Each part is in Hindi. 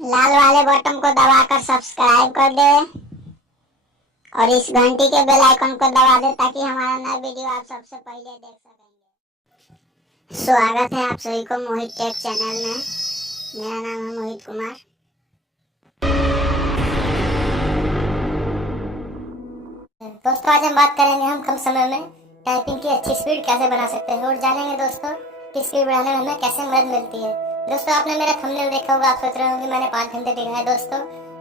लाल वाले बटन को दबाकर सब्सक्राइब कर दे और इस घंटी के बेल आइकन को दबा दे ताकि हमारा नया वीडियो आप सबसे पहले देख सकेंगे। स्वागत है आप सभी को मोहित टेक चैनल में। मेरा नाम है मोहित कुमार। दोस्तों आज हम बात करेंगे हम कम समय में टाइपिंग की अच्छी स्पीड कैसे बना सकते हैं और जानेंगे दोस्तों कि स्पीड बढ़ाने में हमें कैसे मदद मिलती है। दोस्तों आपने मेरा थंबनेल देखा होगा, आप सोच रहे होंगे मैंने 5 घंटे देखा है। दोस्तों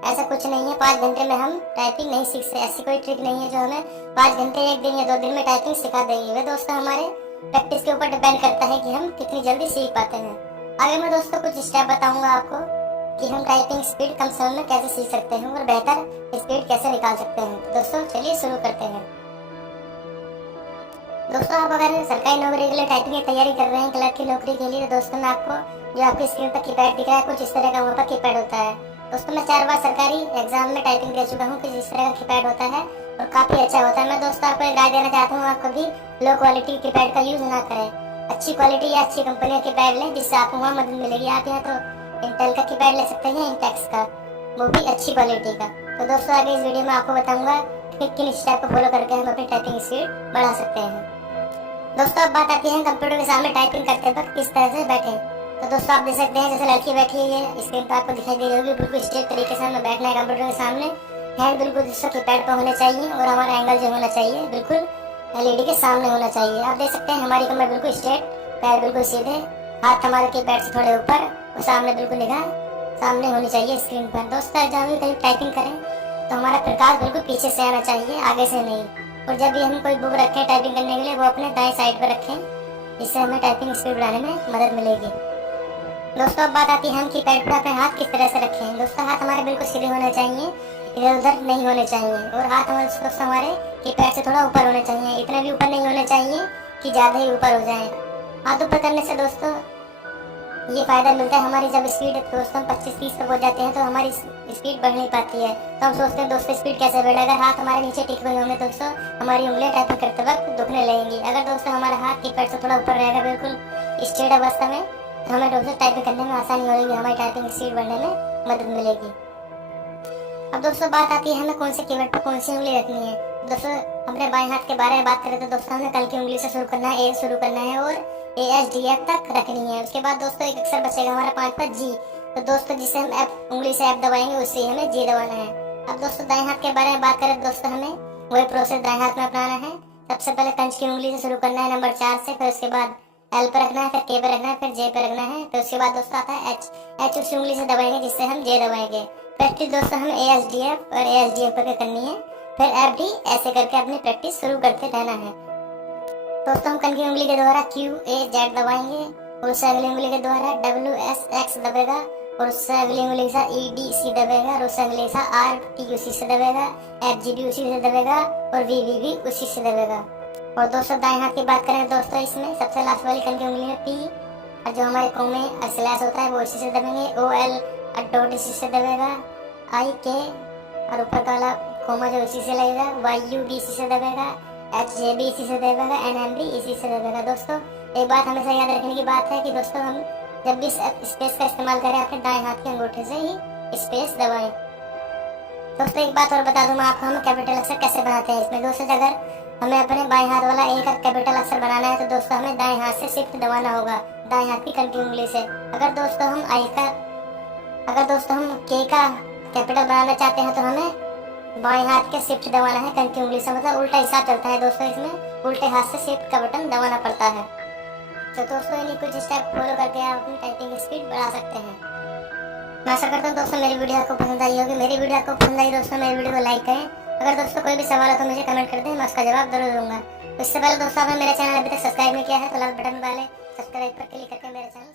ऐसा कुछ नहीं है, 5 घंटे में हम टाइपिंग नहीं सीख सकते। ऐसी कोई ट्रिक नहीं है जो हमें 5 घंटे 1 दिन या 2 दिन में टाइपिंग सिखा देगी। वे दोस्तों हमारे प्रैक्टिस के ऊपर डिपेंड करता है कि हम कितनी जल्दी सीख पाते हैं। आगे मैं दोस्तों कुछ स्टेप बताऊंगा आपको कि हम टाइपिंग स्पीड कम समय में कैसे सीख सकते हैं और बेहतर स्पीड कैसे निकाल सकते हैं। तो दोस्तों चलिए शुरू करते हैं। दोस्तों आप अगर सरकारी नौकरी के लिए टाइपिंग की तैयारी कर रहे हैं, क्लर्क की नौकरी के लिए, तो दोस्तों मैं आपको जो आपकी स्क्रीन पर कीपैड दिख रहा है कुछ इस तरह का वहाँ पर कीपैड होता है। दोस्तों मैं 4 बार सरकारी एग्जाम में टाइपिंग दे चुका हूँ, कुछ इस तरह का कीपैड होता है और काफी अच्छा होता है। मैं दोस्तों आपको एक राय देना चाहता हूँ, आप कभी लो क्वालिटी कीपैड का यूज ना करें। अच्छी क्वालिटी या अच्छी कंपनी का कीपैड लें जिससे आपको वहाँ मदद मिलेगी। आप यहाँ तो इंटेल का कीपैड ले सकते हैं, इंटेक्स का, वो भी अच्छी क्वालिटी का। तो दोस्तों आगे इस वीडियो में आपको बताऊंगा कि किन स्टेप को फॉलो करके हम अपनी टाइपिंग स्पीड बढ़ा सकते हैं। दोस्तों अब बात आती है कंप्यूटर के सामने टाइपिंग करते वक्त किस तरह से बैठे। तो दोस्तों आप देख सकते हैं जैसे लड़की बैठी है, ये स्क्रीन पर आपको दिखाई दे रही होगी। बिल्कुल स्ट्रेट तरीके से हमें बैठना है कंप्यूटर के सामने। हैंड बिल्कुल दोस्तों कीपैड पर होने चाहिए और हमारा एंगल जो होना चाहिए बिल्कुल एलईडी के सामने होना चाहिए। आप देख सकते हैं हमारी कमर बिल्कुल स्ट्रेट, पैर बिल्कुल सीधे, हाथ हमारे कीपैड से थोड़े ऊपर और सामने बिल्कुल निगाह सामने होनी चाहिए स्क्रीन पर। दोस्तों जब भी कहीं टाइपिंग करें तो हमारा प्रकाश बिल्कुल पीछे से आना चाहिए, आगे से नहीं। और जब भी हम कोई बुक रखें टाइपिंग करने के लिए वो अपने दाएं साइड पर रखें, इससे हमें टाइपिंग स्पीड बढ़ाने में मदद मिलेगी। दोस्तों अब बात आती है हम कीपैड पर अपने हाथ किस तरह से रखें। दोस्तों हाथ हमारे बिल्कुल सीधे होने चाहिए, इधर उधर नहीं होने चाहिए और हाथ हमारे कीपैड से थोड़ा ऊपर होने चाहिए। इतना भी ऊपर नहीं होने चाहिए कि ज़्यादा ही ऊपर हो जाए। हाथ ऊपर करने से दोस्तों ये फायदा मिलता है, हमारी जब स्पीड दोस्तों 25-30 तक हो जाते हैं तो हमारी स्पीड बढ़ नहीं पाती है। तो हम सोचते हैं दोस्तों स्पीड कैसे बढ़ेगा। अगर हाथ हमारे नीचे टिके हुए होंगे दोस्तों हमारी उंगलियां टाइपिंग करते वक्त दुखने लगेंगी। अगर दोस्तों हमारा हाथ कीपैड से थोड़ा ऊपर रहेगा बिल्कुल स्ट्रेट अवस्था में, तो हमें दोस्तों टाइपिंग करने में आसानी होगी, हमारी टाइपिंग स्पीड बढ़ने में मदद मिलेगी। अब दोस्तों बात आती है हमें कौन से कीबोर्ड पर कौन सी उंगली रखनी है। दोस्तों अपने बाएं हाथ के बारे में बात करें तो दोस्तों हमें कल की उंगली से शुरू करना है, ए शुरू करना है और ASDF तक रखनी है। उसके बाद दोस्तों एक अक्षर बचेगा हमारा 5 पर जी। तो दोस्तों जिसे हम F उंगली से F दबाएंगे उससे हमें जी दबाना है। अब दोस्तों दाएं हाथ के बारे में बात करें दोस्तों हमें वही प्रोसेस दाएं हाथ में अपनाना है। सबसे पहले कंच की उंगली से शुरू करना है नंबर 4 से, फिर उसके बाद L पर रखना है, फिर K पर रखना है, फिर J पर रखना है, फिर उसके बाद दोस्तों आता है H उसी उंगली से दबाएंगे जिससे हम J दबाएंगे। प्रैक्टिस दोस्तों हमें ASDF और ASDF करके करनी है, फिर FD ऐसे करके अपनी प्रैक्टिस शुरू करते रहना है। दोस्तों हम कन की उंगली के द्वारा QAZ दबाएंगे और उससे अगली उंगली के द्वारा WSX दबेगा और उससे अगली उंगली के साथ EDC दबेगा और उससे अगली के साथ RT उसी से दबेगा, FGB उसी से दबेगा और VV भी उसी से दबेगा। और दोस्तों दाएं हाथ की बात करें दोस्तों इसमें सबसे लास्ट वाली कन की उंगली में P और जो हमारे को में स्लैश होता है वो इसी से दबेंगे, OL और डॉट इसी से दबेगा, IK और ऊपर का वाला कोमा जो इसी से लगेगा, YU भी इसी से दबेगा, HJB इसी से दबेगा, NMB इसी से दबेगा। दोस्तों एक बात हमेशा याद रखने की बात है कि दोस्तों हम जब भी स्पेस का इस्तेमाल करें अपने दाएं हाथ के अंगूठे से ही स्पेस दबाएं। दोस्तों एक बात और बता दूं मैं आपको, हम कैपिटल अक्षर कैसे बनाते हैं इसमें। दोस्तों अगर हमें अपने बाएं हाथ वाला ए का कैपिटल अक्षर बनाना है तो दोस्तों हमें दाएं हाथ से शिफ्ट दबाना होगा दाएं हाथ की कंटी उंगली से। अगर दोस्तों हम के का कैपिटल बनाना चाहते हैं तो हमें बाएं हाथ के शिफ्ट दबाना है कंटी उंगली से, मतलब उल्टा हिसाब चलता है दोस्तों, इसमें उल्टे हाथ से शिफ्ट का बटन दबाना पड़ता है। तो दोस्तों इन्हीं कुछ स्टेप फॉलो करके आप अपनी टाइपिंग स्पीड बढ़ा सकते हैं। मैं आशा करता हूँ दोस्तों मेरी वीडियो आपको पसंद आई होगी। मेरी वीडियो आपको पसंद आई दोस्तों मेरी वीडियो को लाइक करें। अगर दोस्तों कोई भी सवाल हो तो मुझे कमेंट कर दें, मैं उसका जवाब जरूर दूंगा। तो इससे पहले दोस्तों आपने मेरे चैनल अभी तक सब्सक्राइब नहीं किया है तो लाल बटन वाले सब्सक्राइब पर क्लिक करके मेरे चैनल